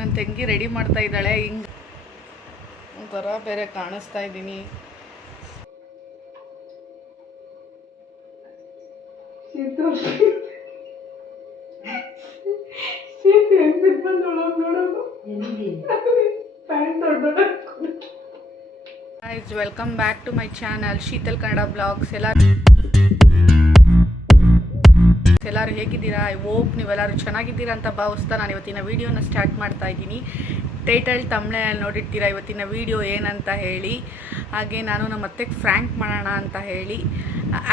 ನನ್ನ ತಂಗಿ ರೆಡಿ ಮಾಡ್ತಾ ಇದ್ದಾಳೆ. ಹಿಂಗೆ ಒಂಥರ ಬೇರೆ ಕಾಣಿಸ್ತಾ ಇದ್ದೀನಿ. Welcome back to my channel Sheetal Kannada blogs. ಎಲ್ಲರೂ ಹೇಗಿದ್ದೀರಾ? ಐ ಹೋಪ್ ನೀವೆಲ್ಲರೂ ಚೆನ್ನಾಗಿದ್ದೀರಾ ಅಂತ ಭಾವಿಸ್ತಾ ನಾನು ಇವತ್ತಿನ ವೀಡಿಯೋನ ಸ್ಟಾರ್ಟ್ ಮಾಡ್ತಾ ಇದ್ದೀನಿ. ಟೈಟಲ್ ತಮಿಳಲ್ಲಿ ನೋಡಿರ್ತೀರಾ ಇವತ್ತಿನ ವೀಡಿಯೋ ಏನಂತ ಹೇಳಿ. ಹಾಗೆ ನಾನು ನಮ್ಮ ಅತ್ತೆಗೆ ಫ್ರ್ಯಾಂಕ್ ಮಾಡೋಣ ಅಂತ ಹೇಳಿ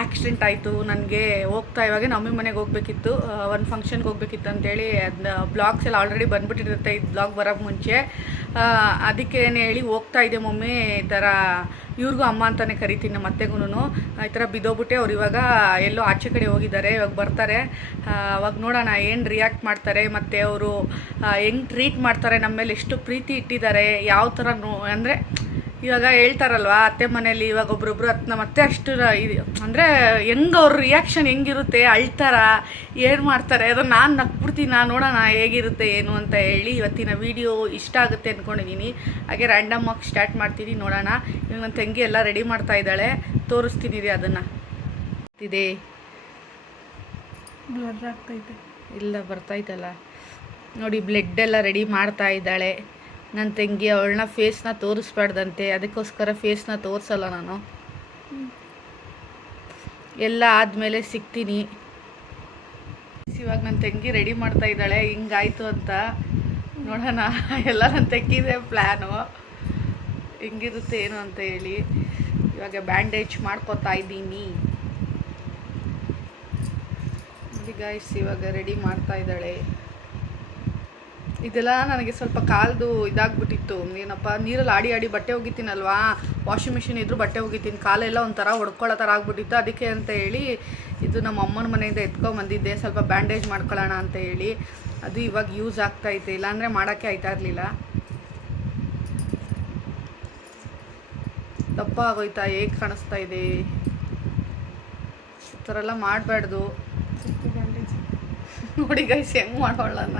ಆಕ್ಸಿಡೆಂಟ್ ಆಯಿತು ನನಗೆ. ಹೋಗ್ತಾ ಇವಾಗ ನಮ್ಮ ಮನೆಗೆ ಹೋಗ್ಬೇಕಿತ್ತು, ಒಂದು ಫಂಕ್ಷನ್ಗೆ ಹೋಗ್ಬೇಕಿತ್ತು ಅಂತೇಳಿ ಅದನ್ನ ಬ್ಲಾಗ್ಸ್ ಎಲ್ಲ ಆಲ್ರೆಡಿ ಬಂದುಬಿಟ್ಟಿರುತ್ತೆ ಇದು ಬ್ಲಾಗ್ ಬರೋಕ್ಕೆ ಮುಂಚೆ. ಅದಕ್ಕೆ ಏನು ಹೇಳಿ ಹೋಗ್ತಾ ಇದೆ ಮಮ್ಮಿ, ಈ ಥರ ಇವ್ರಿಗೂ ಅಮ್ಮ ಅಂತಲೇ ಕರಿತೀನಿ ನಮ್ಮ ಅತ್ತೆಗೂ. ಈ ಥರ ಬಿದ್ದೋಗ್ಬಿಟ್ಟೆ. ಅವ್ರು ಇವಾಗ ಎಲ್ಲೋ ಆಚೆ ಕಡೆ ಹೋಗಿದ್ದಾರೆ, ಇವಾಗ ಬರ್ತಾರೆ. ಅವಾಗ ನೋಡೋಣ ಏನು ರಿಯಾಕ್ಟ್ ಮಾಡ್ತಾರೆ, ಮತ್ತು ಅವರು ಹೆಂಗೆ ಟ್ರೀಟ್ ಮಾಡ್ತಾರೆ, ನಮ್ಮ ಮೇಲೆ ಎಷ್ಟು ಪ್ರೀತಿ ಇಟ್ಟಿದ್ದಾರೆ, ಯಾವ ಥರ ಅಂದರೆ ಇವಾಗ ಹೇಳ್ತಾರಲ್ವ ಅತ್ತೆ ಮನೇಲಿ ಇವಾಗ ಒಬ್ರೊಬ್ರು ನಮ್ಮ ಅತ್ತೆ ಅಷ್ಟು ಅಂದರೆ ಹೆಂಗೆ ಅವ್ರ ರಿಯಾಕ್ಷನ್ ಹೆಂಗಿರುತ್ತೆ, ಅಳ್ತಾರ, ಏನು ಮಾಡ್ತಾರೆ, ಅದನ್ನು ನಾನು ನಕ್ಬಿಡ್ತೀನಿ. ನೋಡೋಣ ಹೇಗಿರುತ್ತೆ ಏನು ಅಂತ ಹೇಳಿ ಇವತ್ತಿನ ವೀಡಿಯೋ ಇಷ್ಟ ಆಗುತ್ತೆ ಅಂದ್ಕೊಂಡಿದ್ದೀನಿ. ಹಾಗೆ ರ್ಯಾಂಡಮ್ ಆಗಿ ಸ್ಟಾರ್ಟ್ ಮಾಡ್ತೀನಿ, ನೋಡೋಣ. ಇವಾಗ ನನ್ನ ತಂಗಿ ಎಲ್ಲ ರೆಡಿ ಮಾಡ್ತಾ ಇದ್ದಾಳೆ, ತೋರಿಸ್ತೀನಿ ರೀ ಅದನ್ನು. ಇದೆ ಬ್ಲಡ್ ಆಗ್ತೈತೆ, ಇಲ್ಲ ಬರ್ತಾಯ್ತಲ್ಲ ನೋಡಿ, ಬ್ಲಡ್ ಎಲ್ಲ ರೆಡಿ ಮಾಡ್ತಾ ಇದ್ದಾಳೆ ನನ್ನ ತಂಗಿ. ಅವಳನ್ನ ಫೇಸ್ನ ತೋರಿಸ್ಬಾರ್ದಂತೆ, ಅದಕ್ಕೋಸ್ಕರ ಫೇಸ್ನ ತೋರಿಸಲ್ಲ ನಾನು. ಎಲ್ಲ ಆದಮೇಲೆ ಸಿಗ್ತೀನಿ. ಇವಾಗ ನನ್ನ ತಂಗಿ ರೆಡಿ ಮಾಡ್ತಾ ಇದ್ದಾಳೆ, ಹಿಂಗಾಯ್ತು ಅಂತ ನೋಡೋಣ. ಎಲ್ಲ ನನ್ನ ತಂಗಿದೆ ಪ್ಲ್ಯಾನು, ಹೆಂಗಿರುತ್ತೆ ಏನು ಅಂತ ಹೇಳಿ. ಇವಾಗ ಬ್ಯಾಂಡೇಜ್ ಮಾಡ್ಕೋತಾ ಇದ್ದೀನಿ ನೋಡಿ ಗೈಸ್. ಇವಾಗ ರೆಡಿ ಮಾಡ್ತಾ ಇದ್ದಾಳೆ. ಇದೆಲ್ಲ ನನಗೆ ಸ್ವಲ್ಪ ಕಾಲ್ದು ಇದಾಗ್ಬಿಟ್ಟಿತ್ತು. ಏನಪ್ಪ, ನೀರಲ್ಲಿ ಆಡಿ ಆಡಿ ಬಟ್ಟೆ ಒಗಿತೀನಲ್ವಾ, ವಾಷಿಂಗ್ ಮಿಷಿನ್ ಇದ್ರೂ ಬಟ್ಟೆ ಒಗಿತೀನಿ, ಕಾಲೆಲ್ಲ ಒಂಥರ ಹೊಡ್ಕೊಳ್ಳೋ ಥರ ಆಗ್ಬಿಟ್ಟಿತ್ತು. ಅದಕ್ಕೆ ಅಂತ ಹೇಳಿ ಇದು ನಮ್ಮ ಅಮ್ಮನ ಮನೆಯಿಂದ ಎತ್ಕೊಂಬಂದಿದ್ದೆ, ಸ್ವಲ್ಪ ಬ್ಯಾಂಡೇಜ್ ಮಾಡ್ಕೊಳ್ಳೋಣ ಅಂತ ಹೇಳಿ. ಅದು ಇವಾಗ ಯೂಸ್ ಆಗ್ತಾಯಿತ್ತು, ಇಲ್ಲಾಂದರೆ ಮಾಡೋಕ್ಕೆ ಆಯ್ತಾ ಇರಲಿಲ್ಲ. ದಪ್ಪ ಆಗೋಯ್ತಾ, ಹೇಗೆ ಕಾಣಿಸ್ತಾ ಇದೆ, ಈ ಥರ ಎಲ್ಲ ಮಾಡಬಾರ್ದು ನೋಡಿ ಗೈಸ್ ಹೆಂಗೆ ಮಾಡೋಳ್ಳನ್ನ.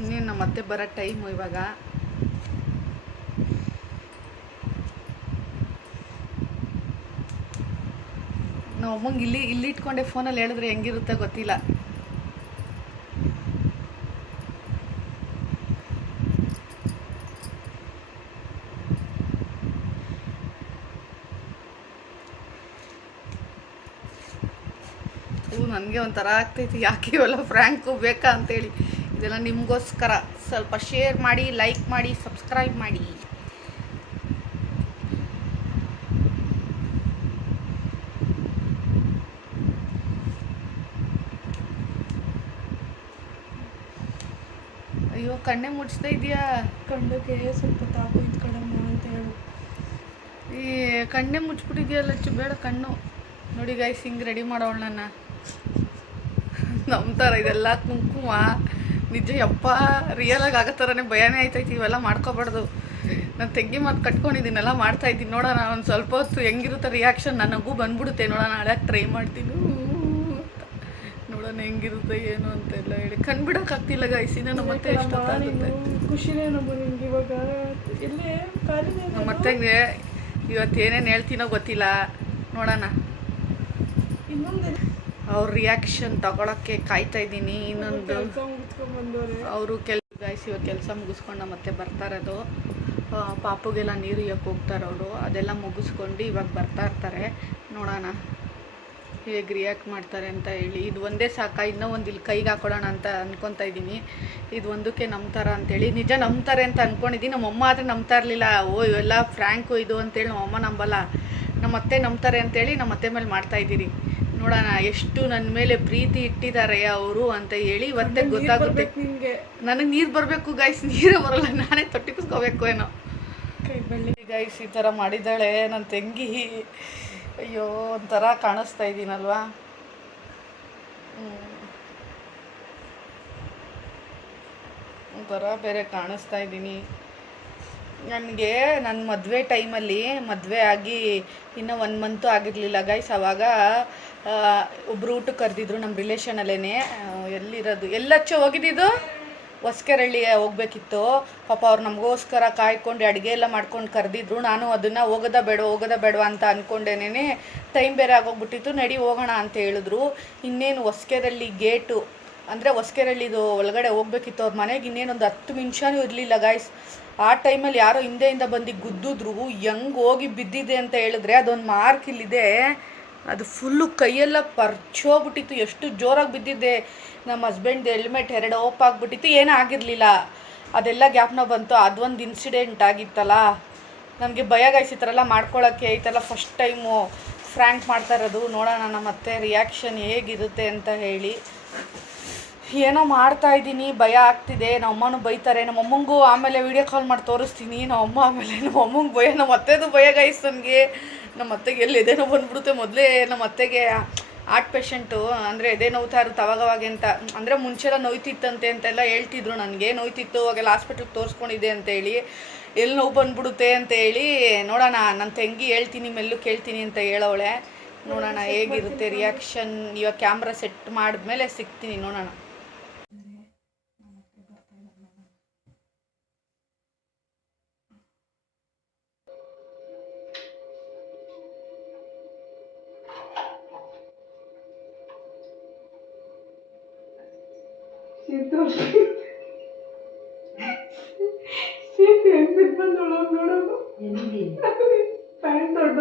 ಇನ್ನೇನು ನಮ್ಮ ಮತ್ತೆ ಬರೋ ಟೈಮು ಇವಾಗ. ನಾವು ಅಮ್ಮಂಗೆ ಇಲ್ಲಿ ಇಟ್ಕೊಂಡೆ ಫೋನಲ್ಲಿ ಹೇಳಿದ್ರೆ ಹೆಂಗಿರುತ್ತೆ ಗೊತ್ತಿಲ್ಲ. ನನಗೆ ಒಂಥರ ಆಗ್ತೈತಿ, ಯಾಕೆ ಇವೆಲ್ಲ ಫ್ರ್ಯಾಂಕು ಬೇಕಾ ಅಂತೇಳಿ. ಇದೆಲ್ಲ ನಿಮಗೋಸ್ಕರ. ಸ್ವಲ್ಪ ಶೇರ್ ಮಾಡಿ, ಲೈಕ್ ಮಾಡಿ, ಸಬ್ಸ್ಕ್ರೈಬ್ ಮಾಡಿ. ಅಯ್ಯೋ ಕಣ್ಣೆ ಮುಚ್ತಾ ಇದೆಯಾ? ಕಣ್ಣಕ್ಕೆ ಸ್ವಲ್ಪ ತಾಕು ಇದ್ಕೊಳಮ್ಮ ಅಂತ ಹೇಳು. ಈ ಕಣ್ಣೆ ಮುಚ್ಚಿಬಿಟ್ಟಿದೆಯಲ್ಲ, ಬೇಡ ಕಣ್ಣು. ನೋಡಿ ಗೈಸ್ ಹಿಂಗೆ ರೆಡಿ ಮಾಡೋಳು ನನ್ನ. ನಮ್ಮ ಥರ ಇದೆಲ್ಲ ಕುಂಕುಮ ನಿಜ ಯಪ್ಪ ರಿಯಲಾಗಿ ಆಗೋ ಥರನೇ ಭಯನೇ ಆಯ್ತೈತಿ. ಇವೆಲ್ಲ ಮಾಡ್ಕೊಬಾರ್ದು. ನಾನು ತೆಂಗಿ ಮಾತು ಕಟ್ಕೊಂಡಿದ್ದೀನೆಲ್ಲ ಮಾಡ್ತಾಯಿದ್ದೀನಿ. ನೋಡೋಣ ಒಂದು ಸ್ವಲ್ಪ ಹೊತ್ತು ಹೆಂಗಿರುತ್ತೆ ರಿಯಾಕ್ಷನ್, ನನಗೂ ಬಂದ್ಬಿಡುತ್ತೆ. ನೋಡೋಣ ನಾಳೆ ಟ್ರೈ ಮಾಡ್ತೀನಿ, ನೋಡೋಣ ಹೆಂಗಿರುತ್ತೆ ಏನು ಅಂತೆಲ್ಲ ಹೇಳಿ. ಕಣ್ ಬಿಡೋಕ್ಕಾಗ್ತಿಲ್ಲ ಗೈಸಿನ. ನಮ್ಮ ಮತ್ತೆ ಎಷ್ಟೊತ್ತಾಗುತ್ತೆ ಖುಷಿನೇ ನಿಮ್ಗೆ ಇವಾಗ. ಎಲ್ಲೇ ನಮ್ಮ ಅತ್ತೆಗೆ ಇವತ್ತೇನೇನು ಹೇಳ್ತೀನೋ ಗೊತ್ತಿಲ್ಲ, ನೋಡೋಣ. ಅವ್ರ ರಿಯಾಕ್ಷನ್ ತಗೊಳಕ್ಕೆ ಕಾಯ್ತಾ ಇದ್ದೀನಿ. ಇನ್ನೊಂದು ಅವರು ಗೈಸ್ ಇವಾಗ ಕೆಲಸ ಮುಗಿಸ್ಕೊಂಡು ಮತ್ತೆ ಬರ್ತಾರದು. ಪಾಪುಗೆಲ್ಲ ನೀರು ಇಯಕ್ಕೆ ಹೋಗ್ತಾರೆ ಅವರು. ಅದೆಲ್ಲ ಮುಗಿಸ್ಕೊಂಡು ಇವಾಗ ಬರ್ತಾ ಇರ್ತಾರೆ. ನೋಡೋಣ ಹೇಗೆ ರಿಯಾಕ್ಟ್ ಮಾಡ್ತಾರೆ ಅಂತ ಹೇಳಿ. ಇದು ಒಂದೇ ಸಾಕ, ಇನ್ನೂ ಒಂದು ಇಲ್ಲಿ ಕೈಗೆ ಹಾಕೊಳ್ಳೋಣ ಅಂತ ಅಂದ್ಕೊತಾ ಇದ್ದೀನಿ. ಇದು ಒಂದಕ್ಕೆ ನಂಬ್ತಾರ ಅಂತೇಳಿ. ನಿಜ ನಂಬ್ತಾರೆ ಅಂತ ಅಂದ್ಕೊಂಡಿದ್ದೀನಿ. ನಮ್ಮಮ್ಮ ಆದರೆ ನಂಬ್ತಾ ಇರಲಿಲ್ಲ. ಓ ಇವೆಲ್ಲ ಫ್ರ್ಯಾಂಕು ಇದು ಅಂತೇಳಿ ನಮ್ಮಮ್ಮ ನಂಬಲ್ಲ. ನಮ್ಮ ಅತ್ತೆ ನಂಬ್ತಾರೆ ಅಂತೇಳಿ ನಮ್ಮ ಅತ್ತೆ ಮೇಲೆ ಮಾಡ್ತಾಯಿದ್ದೀರಿ. ನೋಡೋಣ ಎಷ್ಟು ನನ್ನ ಮೇಲೆ ಪ್ರೀತಿ ಇಟ್ಟಿದ್ದಾರೆ ಅವರು ಅಂತ ಹೇಳಿ ಇವತ್ತೇ ಗೊತ್ತಾಗುತ್ತೆ. ನನಗೆ ನೀರು ಬರಬೇಕು ಗೈಸ್, ನೀರೇ ಬರೋಲ್ಲ, ನಾನೇ ತೊಟ್ಟಿಸ್ಕೋಬೇಕು ಏನೋ. ಗೈಸ್ ಈ ಥರ ಮಾಡಿದ್ದಾಳೆ ನನ್ನ ತಂಗಿ. ಅಯ್ಯೋ ಒಂಥರ ಕಾಣಿಸ್ತಾ ಇದ್ದೀನಲ್ವಾ. ಒಂಥರ ಬೇರೆ ಕಾಣಿಸ್ತಾ ಇದ್ದೀನಿ. ನನಗೆ ನನ್ನ ಮದುವೆ ಟೈಮಲ್ಲಿ ಮದುವೆ ಆಗಿ ಇನ್ನೂ 1 ಮಂತು ಆಗಿರಲಿಲ್ಲ ಗೈಸ್. ಆವಾಗ ಒಬ್ಬರು ಊಟಕ್ಕೆ ಕರೆದಿದ್ರು ನಮ್ಮ ರಿಲೇಷನಲ್ಲೇ. ಎಲ್ಲಿರೋದು ಎಲ್ಲಚ್ಚು ಹೋಗಿದ್ದಿದ್ದು ಹೊಸ್ಕೆರಳ್ಳಿಗೆ ಹೋಗ್ಬೇಕಿತ್ತು. ಪಾಪ ಅವ್ರು ನಮಗೋಸ್ಕರ ಕಾಯ್ಕೊಂಡು ಅಡುಗೆ ಎಲ್ಲ ಮಾಡ್ಕೊಂಡು ಕರೆದಿದ್ರು. ನಾನು ಅದನ್ನು ಹೋಗೋದ ಬೇಡ ಅಂತ ಅಂದ್ಕೊಂಡೇನೆ. ಟೈಮ್ ಬೇರೆ ಆಗೋಗ್ಬಿಟ್ಟಿತ್ತು. ನಡಿ ಹೋಗೋಣ ಅಂತ ಹೇಳಿದ್ರು. ಇನ್ನೇನು ಹೊಸ್ಕೆರಳ್ಳಿ ಗೇಟು ಅಂದರೆ ಹೊಸ್ಕೆರಳ್ಳಿದು ಒಳಗಡೆ ಹೋಗ್ಬೇಕಿತ್ತು ಅವ್ರ ಮನೆಗೆ. ಇನ್ನೇನೊಂದು 10 ನಿಮಿಷನೂ ಇರಲಿಲ್ಲ ಗಾಯ್ಸ್. ಆ ಟೈಮಲ್ಲಿ ಯಾರೋ ಹಿಂದೆಯಿಂದ ಬಂದು ಗುದ್ದಿದ್ರು. ಹೆಂಗೆ ಹೋಗಿ ಬಿದ್ದಿದೆ ಅಂತ ಹೇಳಿದ್ರೆ ಅದೊಂದು ಮಾರ್ಕ್ ಇಲ್ಲಿದೆ. ಅದು ಫುಲ್ಲು ಕೈಯೆಲ್ಲ ಪರ್ಚೋಗ್ಬಿಟ್ಟಿತ್ತು. ಎಷ್ಟು ಜೋರಾಗಿ ಬಿದ್ದಿದ್ದೆ. ನಮ್ಮ ಹಸ್ಬೆಂಡ್ ಹೆಲ್ಮೆಟ್ 2 ಓಪ್ ಆಗಿಬಿಟ್ಟಿತ್ತು. ಏನೂ ಆಗಿರಲಿಲ್ಲ. ಅದೆಲ್ಲ ಜ್ಞಾಪನ ಬಂತು. ಅದೊಂದು ಇನ್ಸಿಡೆಂಟ್ ಆಗಿತ್ತಲ್ಲ. ನನಗೆ ಭಯ ಗಾಯ್ಸ್ ಈ ಥರ ಎಲ್ಲ ಮಾಡ್ಕೊಳ್ಳೋಕ್ಕೆ. ಈ ಥರ ಫಸ್ಟ್ ಟೈಮು ಫ್ರ್ಯಾಂಕ್ ಮಾಡ್ತಾ ಇರೋದು. ನೋಡೋಣ ನಮ್ಮ ಅತ್ತೆ ರಿಯಾಕ್ಷನ್ ಹೇಗಿರುತ್ತೆ ಅಂತ ಹೇಳಿ. ಏನೋ ಮಾಡ್ತಾಯಿದ್ದೀನಿ, ಭಯ ಆಗ್ತಿದೆ. ನಮ್ಮಮ್ಮನೂ ಬೈತಾರೆ. ನಮ್ಮಮ್ಮಂಗೂ ಆಮೇಲೆ ವೀಡಿಯೋ ಕಾಲ್ ಮಾಡಿ ತೋರಿಸ್ತೀನಿ. ನಮ್ಮಮ್ಮ ಆಮೇಲೆ ನಮ್ಮಮ್ಮಂಗೆ ಭಯ, ನಮ್ಮ ಅತ್ತೆದು ಭಯ ಗಾಯ್ಸ್ ನನಗೆ. ನಮ್ಮ ಅತ್ತೆಗೆ ಎಲ್ಲಿ ಎದೆ ನೋವು ಬಂದ್ಬಿಡುತ್ತೆ. ಮೊದಲೇ ನಮ್ಮ ಅತ್ತೆಗೆ ಹಾರ್ಟ್ ಪೇಷಂಟು, ಅಂದರೆ ಎದೆ ನೋವ್ತಾ ಇರುತ್ತೆ ಅವಾಗವಾಗ ಅಂತ. ಅಂದರೆ ಮುಂಚೆಲ್ಲ ನೋಯ್ತಿತ್ತಂತೆ ಅಂತೆಲ್ಲ ಹೇಳ್ತಿದ್ರು ನನಗೆ. ನೋಯ್ತಿತ್ತು ಅವಾಗೆಲ್ಲ ಹಾಸ್ಪಿಟ್ಲಿಗೆ ತೋರಿಸ್ಕೊಂಡಿದ್ದೆ ಅಂತೇಳಿ. ಎಲ್ಲಿ ನೋವು ಬಂದ್ಬಿಡುತ್ತೆ ಅಂತ ಹೇಳಿ. ನೋಡೋಣ, ನನ್ನ ತಂಗಿ ಹೇಳ್ತೀನಿ ಮೆಲ್ಲು ಕೇಳ್ತೀನಿ ಅಂತ ಹೇಳವಳೆ. ನೋಡೋಣ ಹೇಗಿರುತ್ತೆ ರಿಯಾಕ್ಷನ್. ಇವಾಗ ಕ್ಯಾಮ್ರಾ ಸೆಟ್ ಮಾಡಿದ್ಮೇಲೆ ಸಿಗ್ತೀನಿ, ನೋಡೋಣ. ಸೀತು ಹೆಂಗ್ ಬಿಟ್ಬಂದು ಒಳಗೆ ನೋಡೋದು. ಪ್ಯಾಂಟ್ ದೊಡ್ಡ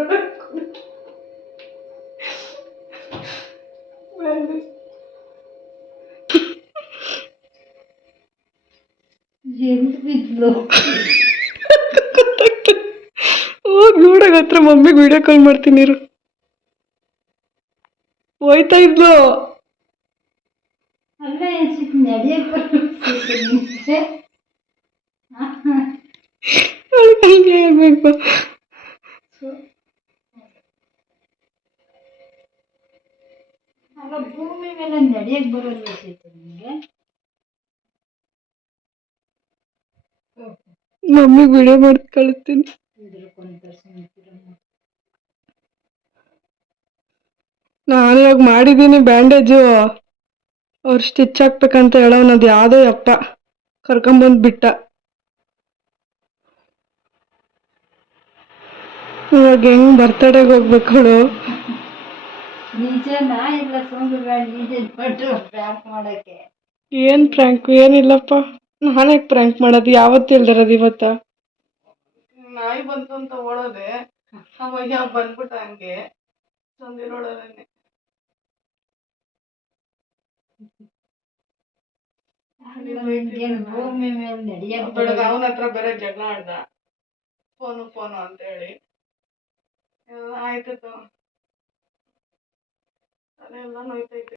ಹೋಗಿ ನೋಡಾಗ ಹತ್ರ ಮಮ್ಮಿಗೆ ವಿಡಿಯೋ ಕಾಲ್ ಮಾಡ್ತೀನಿ ಇರು. ಹೋಯ್ತಾ ಇದ್ಲು. ಹಂಗೆ ಆಗ್ಬೇಕು. ಭೂಮಿ ಮೇಲೆ ನಡೆಯಕ್ ಬರೋಲ್ಲ ನಿಮಗೆ. ಮಮ್ಮಿಗೆ ವಿಡಿಯೋ ಮಾಡಿ ಕಳಿಸ್ತೀನಿ. ನಾನು ಇವಾಗ ಮಾಡಿದ್ದೀನಿ ಬ್ಯಾಂಡೇಜು. ಅವ್ರು ಸ್ಟಿಚ್ ಹಾಕ್ಬೇಕಂತ ಹೇಳೋನದು ಯಾವುದೋ ಯಪ್ಪ ಕರ್ಕೊಂಬಂದು ಬಿಟ್ಟ. ಇವಾಗ ಹೆಂಗ್ ಬರ್ತಡೆಗೆ ಹೋಗ್ಬೇಕಳು. ನಿಜನಾ ಇಲ್ಲ ಪ್ರ್ಯಾಂಕ್ ಮಾಡಕ್ಕೆ? ಏನ್ ಪ್ರ್ಯಾಂಕ್? ಏನಿಲ್ಲಪ್ಪ. ನಾನೇ ಪ್ರ್ಯಾಂಕ್ ಮಾಡೋದು? ಯಾವತ್ತು ಹೇಳ್ದಿರೋದು ಇವತ್ತ? ನಾಯಿ ಬಂತು ಅಂತ ಓಡೋದೆ. ಅವಾಗ ಬಂದ್ಬಿಟ್ಟ ಹಂಗೆ ಸಂದಿರೋಡನೆ. ಭೂಮಿ ಮೇಲೆ ನಡೆಯಕ್ ಬೆಳಗ್ಗೆ ಅವನ ಹತ್ರ ಬೇರೆ ಜಗಳ ಆಡ್ದ. ಫೋನು ಅಂತ ಹೇಳಿ. ಆಯ್ತು ಅದೆಲ್ಲ ನೋಯ್ತೈತೆ.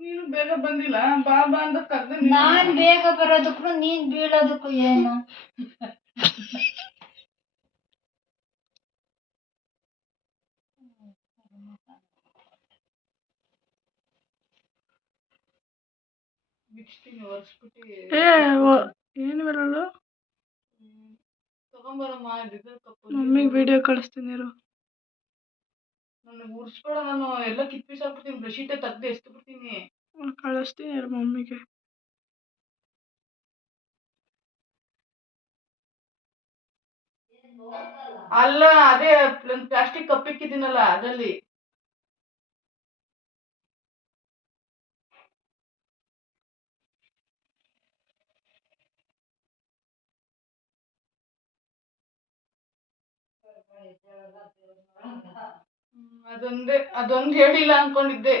ನೀನು ಬೇಗ ಬಂದಿಲ್ಲ, ಬಾ ಬಾ ಅಂತ ಕರೆದೆ. ನಾನ್ ಬೇಗ ಬರೋದಕ್ಕೂ ನೀನ್ ಬೀಳೋದಕ್ಕೂ ಏನು? ಬಿಚ್ತೀನಿ ಒರೆಸ್ಬಿಟ್ಟು ಏನು ಬರಲ್ಲ. ತಗೊಂಬರಮ್ಮ ಇದ್ರ ಕಪ್ಪು ಮಮ್ಮಿಗೆ ವಿಡಿಯೋ ಕಳಿಸ್ತೀನಿ ಇರು. ನನಗೆ ಉರ್ಸ್ಬೇಡ, ನಾನು ಎಲ್ಲ ಕಿತ್ಪಿಸ್ ಹಾಕ್ಬಿಡ್ತೀನಿ, ಬ್ರಷೀಟೇ ತೆಗ್ದು ಎಸ್ದು ಬಿಡ್ತೀನಿ. ಕಳಿಸ್ತೀನಿ ಇರು ಮಮ್ಮಿಗೆ. ಅಲ್ಲ, ಅದೇ ಪ್ಲಾಸ್ಟಿಕ್ ಕಪ್ ಇಕ್ಕಿದ್ದೀನಲ್ಲ ಅದಲ್ಲಿ. ಅದೊಂದು ಹೇಳಿಲ್ಲ ಅನ್ಕೊಂಡಿದ್ದೆ.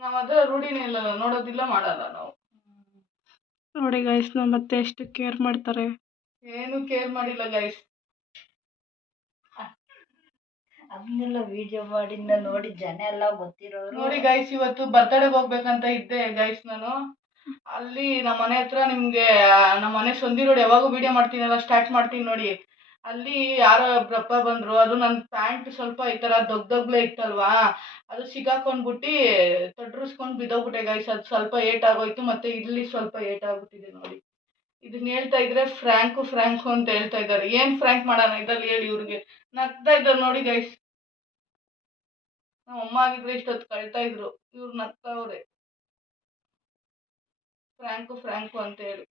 ನಾವ್ ಅದ ರೂಢಿನೇ ಇಲ್ಲ, ನೋಡೋದಿಲ್ಲ, ಮಾಡಲ್ಲ ನಾವು. ನೋಡಿ ಗೈಸ್, ನಾವು ಮತ್ತೆ ಎಷ್ಟು ಕೇರ್ ಮಾಡ್ತಾರೆ. ಏನು ಕೇರ್ ಮಾಡಿಲ್ಲ ಗೈಸ್. ಅದನ್ನೆಲ್ಲ ವಿಡಿಯೋ ಮಾಡಿಂದ ನೋಡಿ ಜನ ಎಲ್ಲ ಗೊತ್ತಿರೋರು. ನೋಡಿ ಗೈಸ್, ಇವತ್ತು ಬರ್ತಡೆಗೆ ಹೋಗ್ಬೇಕಂತ ಇದ್ದೆ ಗೈಸ್. ನಾನು ಅಲ್ಲಿ ನಮ್ಮ ಮನೆ ಹತ್ರ ನಿಮ್ಗೆ ನಮ್ಮ ಮನೆ ಸಂಧಿ ರೋಡ್ ಯಾವಾಗೂ ವಿಡಿಯೋ ಮಾಡ್ತೀನಲ್ಲ, ಸ್ಟಾರ್ಟ್ ಮಾಡ್ತೀನಿ ನೋಡಿ. ಅಲ್ಲಿ ಯಾರೋ ಒಬ್ರಪ್ಪ ಬಂದ್ರು. ಅದು ನನ್ನ ಪ್ಯಾಂಟ್ ಸ್ವಲ್ಪ ಈ ತರ ದೊಗ್ದೊಗ್ಲೆ ಇತ್ತಲ್ವಾ, ಅದು ಸಿಗಾಕೊಂಡ್ಬಿಟ್ಟು ತೊಡ್ರಿಸ್ಕೊಂಡು ಬಿದ್ದೋಗ್ಬಿಟ್ಟೆ ಗೈಸ್. ಅದು ಸ್ವಲ್ಪ ಏಟ್ ಆಗೋಯ್ತು, ಮತ್ತೆ ಇಲ್ಲಿ ಸ್ವಲ್ಪ ಏಟ್ ಆಗ್ಬಿಟ್ಟಿದೆ ನೋಡಿ. ಇದನ್ನ ಹೇಳ್ತಾ ಇದ್ರೆ ಫ್ರ್ಯಾಂಕು ಫ್ರ್ಯಾಂಕು ಅಂತ ಹೇಳ್ತಾ ಇದ್ದಾರೆ. ಏನ್ ಫ್ರ್ಯಾಂಕ್ ಮಾಡೋಣ ಇದ್ರಲ್ಲಿ ಹೇಳಿ ಇವ್ರಿಗೆ. ನಗ್ತಾ ಇದ್ದಾರೆ ನೋಡಿ ಗೈಸ್. ನಮ್ಮ ಅಮ್ಮ ಆಗಿದ್ರೆ ಇಷ್ಟೊತ್ತು ಕಳ್ತಾ ಇದ್ರು, ಇವ್ರು ನಗ್ತಾವ್ರೆ. ಫ್ರ್ಯಾಂಕು ಫ್ರ್ಯಾಂಕು ಅಂತ ಹೇಳಿ.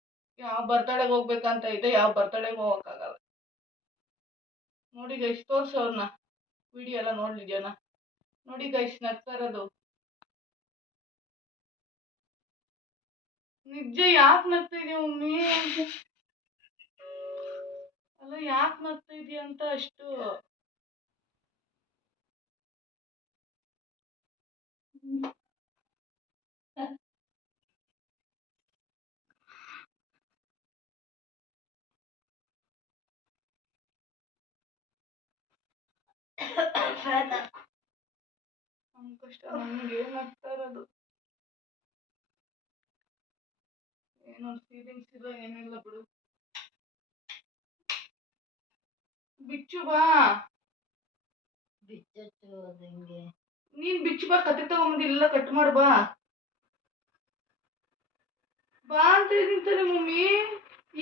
ಯಾವ ಬರ್ತಡೆಗೆ ಹೋಗ್ಬೇಕಂತ ಇದೆ, ಯಾವ ಬರ್ತಡೆಗೆ ಹೋಗಕ್ಕಾಗಲ್ಲ. ನೋಡಿ ಗೈಸ್, ತೋರ್ಸು ಅವ್ರನ್ನ, ವಿಡಿಯೋ ಎಲ್ಲ ನೋಡ್ಲಿ ಜನ. ನೋಡಿ ಗೈಸ್, ನಗ್ತಾ ಇರೋದು. ನಿಜ ಯಾಕೆ ನಗ್ತಾ ಇದೀಯ ಮಮ್ಮಿ? ಅಲ್ಲ, ಯಾಕೆ ನಗ್ತಾ ಇದೀಯ ಅಂತ ಅಷ್ಟು. ನಮ್ ಕಷ್ಟ ನಮ್ಗೆ ಏನಾಗ್ತಾ ಇರೋದು. ಏನೊಂದು ಫೀಲಿಂಗ್ಸ್ ಇಲ್ಲ, ಏನಿಲ್ಲ ಬಿಡು. ಬಿಚ್ಚು ಬಾ. ಬಿಚ್ಚು ಅದಂಗೆ. ನೀನ್ ಬಿಚ್ಚು ಬಾ, ಕತೆ ತಗೊಂಬಂದು ಇಲ್ಲ ಕಟ್ ಮಾಡು ಬಾ. ಬಾ ಅಂತ ನಿಂತಾರೆ ಮಮ್ಮಿ.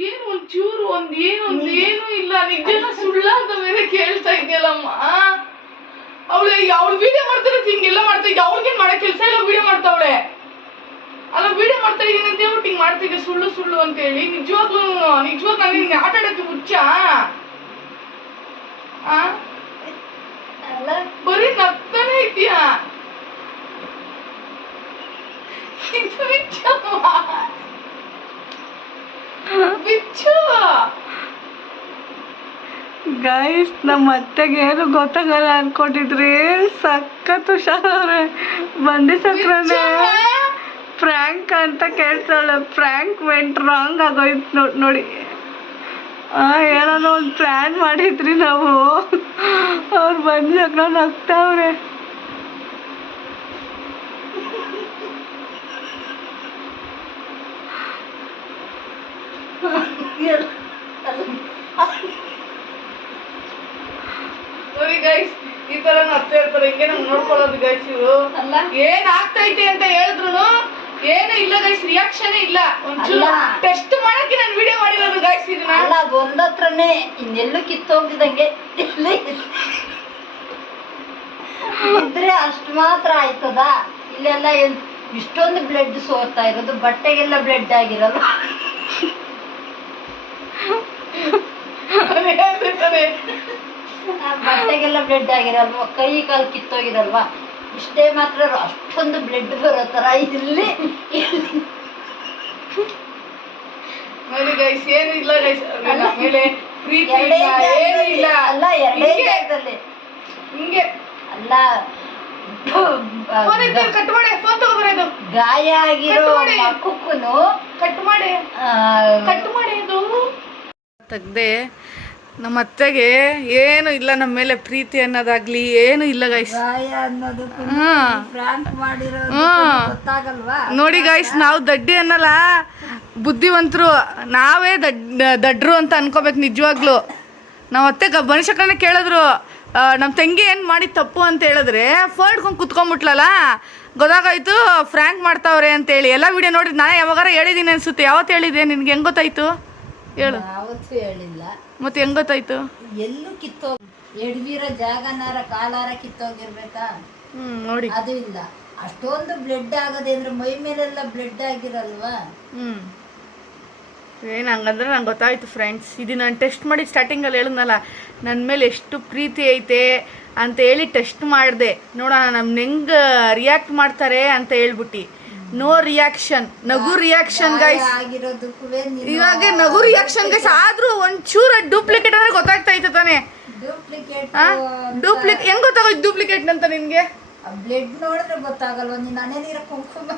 ಏನು ಒಂಚೂರು ಏನು ಇಲ್ಲ. ನಿಜನ ಸುಳ್ಳ ಅಂತ ಬೇರೆ ಕೇಳ್ತಾ ಇದೆಯಲ್ಲಮ್ಮ. ಅವಳು ವಿಡಿಯೋ ಮಾಡ್ತಿರೋದು ಹಿಂಗೆಲ್ಲ ಮಾಡ್ತಾ ಇದ್ದೆ. ಅವ್ಳಿಗೇನ್ ಮಾಡೋ ಕೆಲಸ ಇಲ್ಲ, ವಿಡಿಯೋ ಮಾಡ್ತಾವಳೆ. ಅಲ್ಲ, ವಿಡಿಯೋ ಮಾಡ್ತಾ ಇದೀನಿ ಅಂತ ಹೇಳ್ಬಿಟ್ಟು ಹಿಂಗೆ ಮಾಡ್ತಿದ್ದೆ ಸುಳ್ಳು ಸುಳ್ಳು ಅಂತ ಹೇಳಿ. ನಿಜವಾಗ್ಲೂ ನನಗೆ ಆಟ ಆಡೋಕ್ಕೆ ಹುಚ್ಚ. ಬರೀ ನಗ್ತಾನೆ ಇದೆಯಾ. ಬಿಚ್ಚು. ಗೈಸ್ ನಮ್ಮ ಅತ್ತೆಗೆ ಏನು ಗೊತ್ತಾಗಲ್ಲ ಅನ್ಕೊಂಡಿದ್ರಿ, ಸಖತ್ ಹುಷಾರವ್ರೆ. ಬಂದಿ ಸಕ್ರನೆ ಫ್ರ್ಯಾಂಕ್ ಅಂತ ಕೇಳ್ತಾಳೆ. ಫ್ರ್ಯಾಂಕ್ ವೆಂಟ್ ರಾಂಗ್ ಆಗೋಯ್ತು ನೋಡಿ. ಏನಾದ್ರು ಒಂದು ಪ್ಲ್ಯಾನ್ ಮಾಡಿದ್ರಿ ನಾವು, ಅವ್ರು ಬಂದ ಸಕ್ರ ನಗ್ತಾವ್ರೆ. ನೋಡಿ ಗೈಸ್, ಈ ತರ ನಗ್ತಾ ಇರ್ತಾರೆ, ಹಿಂಗೆ ನಮ್ಗೆ ನೋಡ್ಕೊಳ್ಳೋದು ಗೈಸ್. ಇವರು ಏನ್ ಆಗ್ತೈತೆ ಅಂತ ಹೇಳಿದ್ರು ಏನೂ ಇಲ್ಲ ಗೈಸ್, ರಿಯಾಕ್ಷನ್ ಇಲ್ಲ. ಒಂಚೂರು ಟೆಸ್ಟ್ ಮಾಡಕ್ಕೆ ನಾನು ವಿಡಿಯೋ ಮಾಡಿರೋದು ಗೈಸ್. ಇದನ್ನ ಅಲ್ಲ, ಅದು ಒಂದತ್ರನೇ ಇನ್ನೆಲ್ಲೂ ಕಿತ್ತೋಗಿದಂಗೆ ಇದ್ರೆ ಅಷ್ಟು ಮಾತ್ರ ಆಯ್ತದ. ಇಲ್ಲೆಲ್ಲ ಇಷ್ಟೊಂದು ಬ್ಲಡ್ ಸೋರ್ತಾ ಇರೋದು, ಬಟ್ಟೆಗೆಲ್ಲ ಬ್ಲಡ್ ಆಗಿರೋದು. ಬಟ್ಟೆಗೆಲ್ಲ ಬ್ಲಡ್ ಆಗಿರಲ್ವಾ, ಕೈ ಕಾಲು ಕಿತ್ತೋಗಿರಲ್ವಾ, ಇಷ್ಟೇ ಮಾತ್ರ ಅಷ್ಟೊಂದು ಬ್ಲಡ್ ಬರೋ ತರ ಇಲ್ಲಿ. ನೋಡಿ ಗೈಸ್, ಏನು ಇಲ್ಲ ಗೈಸ್, ಮೇಲೆ ಪ್ರೀತಿ ಇಲ್ಲ, ಏನು ಇಲ್ಲ. ಅಲ್ಲ, ಎರಡೇ ಜಾಗದಲ್ಲಿ ಹಿಂಗೆ ಅಲ್ಲ, ಕಟ್ ಮಾಡಿ ಫೋನ್ ತಗೋಬರೋದು. ಗಾಯ ಆಗಿರೋ ಮಕ್ಕಕ್ಕೂನು ಕಟ್ ಮಾಡಿ ಅದು ತೆಗ್ದೆ. ನಮ್ಮ ಅತ್ತೆಗೆ ಏನು ಇಲ್ಲ, ನಮ್ಮ ಮೇಲೆ ಪ್ರೀತಿ ಅನ್ನೋದಾಗ್ಲಿ ಏನು ಇಲ್ಲ ಗೈಸ್. ಗಾಯ ಅನ್ನೋದು ಫ್ರಾಂಕ್ ಮಾಡಿರೋದು ಗೊತ್ತಾಗಲ್ವಾ? ನೋಡಿ ಗೈಸ್, ನಾವು ದಡ್ಡಿ ಅನ್ನಲ್ಲ, ಬುದ್ಧಿವಂತರು. ನಾವೇ ದಡ್ರು ಅಂತ ಅನ್ಕೋಬೇಕು ನಿಜವಾಗ್ಲು. ನಾವು ಅತ್ತೆ ಮನುಷ್ಯಕರನ್ನ ಕೇಳಿದ್ರು, ನಮ್ಮ ತಂಗಿ ಏನು ಮಾಡಿ ತಪ್ಪು ಅಂತ ಹೇಳಿದ್ರೆ ಫೋನ್ ಇಟ್ಕೊಂಡು ಕುತ್ಕೊಂಡ್ಬಿಟ್ಲಲ್ಲ, ಗೊತ್ತಾಗಾಯ್ತು ಫ್ರ್ಯಾಂಕ್ ಮಾಡ್ತಾವ್ರೆ ಅಂತೇಳಿ. ಎಲ್ಲ ವಿಡಿಯೋ ನೋಡಿ ನಾನು ಯಾವಾಗಾರ ಹೇಳಿದ್ದೀನಿ ಅನ್ಸುತ್ತೆ. ಯಾವತ್ತು ಹೇಳಿದೆ ನಿನ್ಗೆ? ಹೆಂಗೆ ಗೊತ್ತಾಯ್ತು ಹೇಳು? ಯಾವತ್ತೂ ಹೇಳಿಲ್ಲ. ಮತ್ತೆ ಹೆಂಗ್ ಗೊತ್ತಾಯ್ತು? ಎಲ್ಲೂ ಎಡವಿರೋ ಜಾಗನಾರ ಕಾಲಾರ ಕಿತ್ತೋಗಿರ್ಬೇಕಾ? ನೋಡಿ, ಅದು ಇಲ್ಲ. ಅಷ್ಟೊಂದು ಬ್ಲಡ್ ಆಗದೆ ಅಂದ್ರೆ ಮೈ ಮೇಲೆಲ್ಲ ಬ್ಲಡ್ ಆಗಿರಲ್ವಾ? ಏನು ಹಂಗಂದ್ರೆ ನಂಗೆ ಗೊತ್ತಾಯ್ತು ಫ್ರೆಂಡ್ಸ್. ಇದು ನಾನು ಟೆಸ್ಟ್ ಮಾಡಿ ಸ್ಟಾರ್ಟಿಂಗಲ್ಲಿ ಹೇಳಿದ್ನಲ್ಲ, ನನ್ನ ಮೇಲೆ ಎಷ್ಟು ಪ್ರೀತಿ ಐತೆ ಅಂತ ಹೇಳಿ ಟೆಸ್ಟ್ ಮಾಡಿದೆ. ನೋಡೋಣ ನಮ್ನ ಹೆಂಗೆ ರಿಯಾಕ್ಟ್ ಮಾಡ್ತಾರೆ ಅಂತ ಹೇಳ್ಬಿಟ್ಟು. ನೋ ರಿಯಾಕ್ಷನ್, ನಗು ರಿಯಾಕ್ಷನ್ ಗೈಸ್. ಇವಾಗ ನಗು ರಿಯಾಕ್ಷನ್ ಗೈಸ್. ಆದ್ರೂ ಒಂಚೂರ ಡೂಪ್ಲಿಕೇಟ್ ಅಂದ್ರೆ ಗೊತ್ತಾಗ್ತಾ ಇತ್ತು ತಾನೆ? ಡೂಪ್ಲಿಕೇಟ್ ಹೆಂಗ್ ಗೊತ್ತಾಗೋಯ್ತು ಡೂಪ್ಲಿಕೇಟ್ ಅಂತ ನಿನ್ಗೆ? ಬ್ಲಡ್ ನೋಡಿದ್ರೆ ಗೊತ್ತಾಗಲ್ವ? ನೀನ್ ಹಣೆ ನೀರ ಕುಂಕುಮ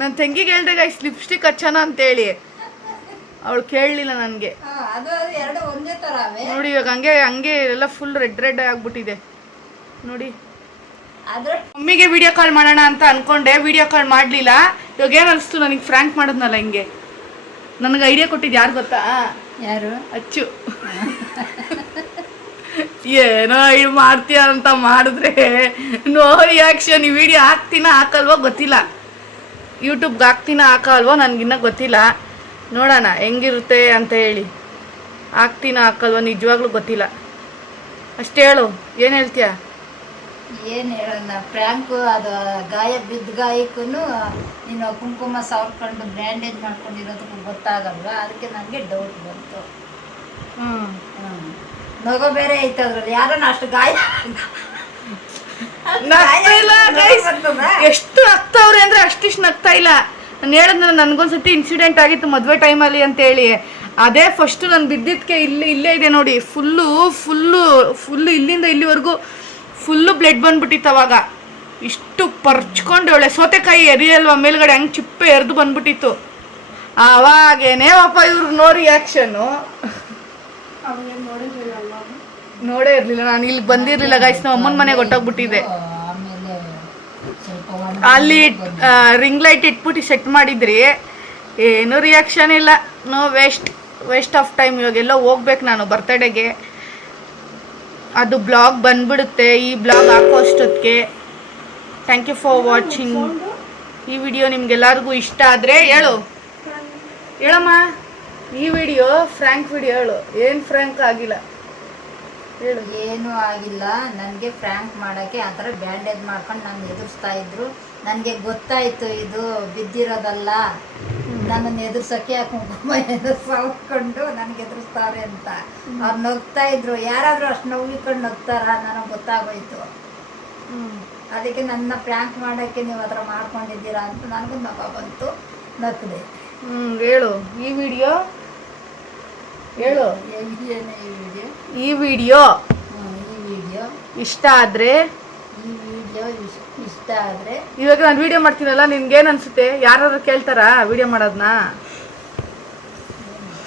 ನನ್ನ ತಂಗಿಗೆ ಹೇಳ್ದೆ ಗೈಸ್ ಲಿಪ್ಸ್ಟಿಕ್ ಹಚ್ಚೋಣ ಅಂತೇಳಿ, ಅವಳು ಕೇಳಲಿಲ್ಲ ನನಗೆ. ನೋಡಿ ಇವಾಗ ಹಂಗೆ ಎಲ್ಲ ಫುಲ್ ರೆಡ್ ಆಗ್ಬಿಟ್ಟಿದೆ ನೋಡಿ. ಮಮ್ಮಿಗೆ ವಿಡಿಯೋ ಕಾಲ್ ಮಾಡೋಣ ಅಂತ ಅನ್ಕೊಂಡೆ, ವಿಡಿಯೋ ಕಾಲ್ ಮಾಡಲಿಲ್ಲ. ಇವಾಗ ಏನು ಅನಿಸ್ತು ನನಗೆ ಫ್ರ್ಯಾಂಕ್ ಮಾಡೋದ್ನಲ್ಲ ಹಿಂಗೆ. ನನಗೆ ಐಡಿಯಾ ಕೊಟ್ಟಿದ್ದು ಯಾರು ಗೊತ್ತಾ? ಯಾರು? ಅಚ್ಚು. ಏನೋ ಇದು ಮಾಡ್ತೀಯ ಅಂತ ಮಾಡಿದ್ರೆ ನೋ ರಿಯಾಕ್ಷನ್. ಈ ವಿಡಿಯೋ ಹಾಕಲ್ವೋ ಗೊತ್ತಿಲ್ಲ, ಯೂಟ್ಯೂಬ್ಗೆ ಹಾಕಲ್ವೋ ನನಗಿನ್ನ ಗೊತ್ತಿಲ್ಲ. ನೋಡೋಣ ಹೆಂಗಿರುತ್ತೆ ಅಂತ ಹೇಳಿ. ಹಾಕಲ್ವೋ ನಿಜವಾಗ್ಲೂ ಗೊತ್ತಿಲ್ಲ. ಅಷ್ಟೇ ಹೇಳು, ಏನು ಹೇಳ್ತೀಯ? ಏನು ಹೇಳೋಣ, ಫ್ರ್ಯಾಂಕು ಅದು ಗಾಯ ಬಿದ್ದ ಗಾಯಕ್ಕೂ ನೀನು ಕುಂಕುಮ ಸಾವ್ಕೊಂಡು ಬ್ಯಾಂಡೇಜ್ ಮಾಡ್ಕೊಂಡಿರೋದಕ್ಕೂ ಗೊತ್ತಾಗಲ್ವಾ? ಅದಕ್ಕೆ ನನಗೆ ಡೌಟ್ ಬಂತು. ನಗೋ ಬೇರೆ ಐತೆ ಅದ್ರಲ್ಲಿ. ಯಾರನ್ನ ಅಷ್ಟು ಗಾಯ ಎಷ್ಟು ನಗ್ತಾವ್ರೆ ಅಂದ್ರೆ ಅಷ್ಟಿಷ್ಟು ನಗ್ತಾ ಇಲ್ಲ. ನಾನು ಹೇಳಿದ್ನಲ್ಲ, ನನಗೊಂದ್ಸತಿ ಇನ್ಸಿಡೆಂಟ್ ಆಗಿತ್ತು ಮದುವೆ ಟೈಮಲ್ಲಿ ಅಂತೇಳಿ. ಅದೇ ಫಸ್ಟು ನಾನು ಬಿದ್ದಿದ್ದಕ್ಕೆ ಇಲ್ಲೇ ಇದೆ ನೋಡಿ, ಫುಲ್ಲು ಇಲ್ಲಿಂದ ಇಲ್ಲಿವರೆಗೂ ಫುಲ್ಲು ಬ್ಲಡ್ ಬಂದ್ಬಿಟ್ಟಿತ್ತು. ಅವಾಗ ಇಷ್ಟು ಪರ್ಚ್ಕೊಂಡು ಒಳ್ಳೆ ಸೌತೆಕಾಯಿ ಎರಿಯಲ್ವ ಮೇಲ್ಗಡೆ ಹಂಗೆ ಚಿಪ್ಪೆ ಎರಿದು ಬಂದ್ಬಿಟ್ಟಿತ್ತು. ಅವಾಗೇನೇ ಪಾಪ ಇವ್ರಿಗೆ ನೋ ರಿಯಾಕ್ಷನ್ನು. ನೋಡೇ ಇರಲಿಲ್ಲ ನಾನು, ಇಲ್ಲಿ ಬಂದಿರಲಿಲ್ಲ ಗೈಸ್. ನಮ್ಮ ಅಮ್ಮನ ಮನೆಗೆ ಹೊಟ್ಟೋಗ್ಬಿಟ್ಟಿದೆ. ಅಲ್ಲಿ ರಿಂಗ್ ಲೈಟ್ ಇಟ್ಬಿಟ್ಟು ಸೆಟ್ ಮಾಡಿದ್ರಿ, ಏನೂ ರಿಯಾಕ್ಷನ್ ಇಲ್ಲ. No waste of time. ಇವಾಗೆಲ್ಲ ಹೋಗ್ಬೇಕು ನಾನು ಬರ್ತಡೇಗೆ. ಅದು ಬ್ಲಾಗ್ ಬಂದ್ಬಿಡುತ್ತೆ ಈ ಬ್ಲಾಗ್ ಹಾಕೋ ಅಷ್ಟೊತ್ತಿಗೆ. Thank you for watching. ಈ ವಿಡಿಯೋ ನಿಮ್ಗೆಲ್ಲರಿಗೂ ಇಷ್ಟ ಆದರೆ ಹೇಳಮ್ಮ. ಈ ವಿಡಿಯೋ ಫ್ರ್ಯಾಂಕ್ ವಿಡಿಯೋ ಹೇಳು. ಏನು ಫ್ರ್ಯಾಂಕ್ ಆಗಿಲ್ಲ ಹೇಳು. ಏನೂ ಆಗಿಲ್ಲ. ನನಗೆ ಫ್ರ್ಯಾಂಕ್ ಮಾಡೋಕ್ಕೆ ಆ ಥರ ಬ್ಯಾಂಡೇಜ್ ಮಾಡ್ಕೊಂಡು ನಾನು ಎದುರಿಸ್ತಾ ಇದ್ರು. ನನಗೆ ಗೊತ್ತಾಯಿತು ಇದು ಬಿದ್ದಿರೋದಲ್ಲ, ನನ್ನನ್ನು ಎದುರ್ಸೋಕ್ಕೆ ಕುಂಕುಮ ಎದುರ್ಸ್ಕೊಂಡು ನನಗೆ ಎದುರಿಸ್ತಾರೆ ಅಂತ. ಅವ್ರು ನಗ್ತಾ ಇದ್ರು. ಯಾರಾದರೂ ಅಷ್ಟು ನೋವಿಕೊಂಡು ನಗ್ತಾರ? ನನಗೆ ಗೊತ್ತಾಗೋಯ್ತು. ಅದಕ್ಕೆ ನನ್ನ ಫ್ರ್ಯಾಂಕ್ ಮಾಡೋಕ್ಕೆ ನೀವು ಆ ಥರ ಮಾಡ್ಕೊಂಡಿದ್ದೀರಾ ಅಂತ ನನಗೂ ನಗ ಬಂತು, ನಗ್ದೆ. ಹೇಳು. ಈ ವಿಡಿಯೋ ಹೇಳು. ಏನೇ ಈ ವಿಡಿಯೋ ಈ ವಿಡಿಯೋ ಈ ವಿಡಿಯೋ ಇಷ್ಟ ಆದರೆ ಇಷ್ಟ ಆದರೆ ಇವಾಗ ನಾನು ವಿಡಿಯೋ ಮಾಡ್ತೀನಲ್ಲ ನಿನ್ಗೇನು ಅನ್ಸುತ್ತೆ? ಯಾರು ಕೇಳ್ತಾರಾ ವಿಡಿಯೋ ಮಾಡೋದನ್ನ?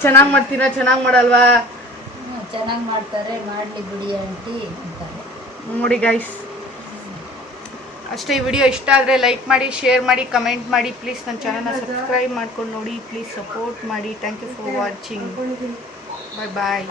ಚೆನ್ನಾಗಿ ಮಾಡ್ತೀನ ಚೆನ್ನಾಗಿ ಮಾಡಲ್ವಾ? ಚೆನ್ನಾಗಿ ಮಾಡ್ತಾರೆ, ಮಾಡಲಿ ಬಿಡಿ ಆಂಟಿ ಅಂತಾರೆ. ನೋಡಿ ಗೈಸ್, ಅಷ್ಟೇ. ಈ ವಿಡಿಯೋ ಇಷ್ಟ ಆದರೆ ಲೈಕ್ ಮಾಡಿ, ಶೇರ್ ಮಾಡಿ, ಕಮೆಂಟ್ ಮಾಡಿ. ಪ್ಲೀಸ್ ನನ್ನ ಚಾನಲ್ನ ಸಬ್ಸ್ಕ್ರೈಬ್ ಮಾಡ್ಕೊಂಡು ನೋಡಿ. ಪ್ಲೀಸ್ ಸಪೋರ್ಟ್ ಮಾಡಿ. Thank you for watching. Bye bye.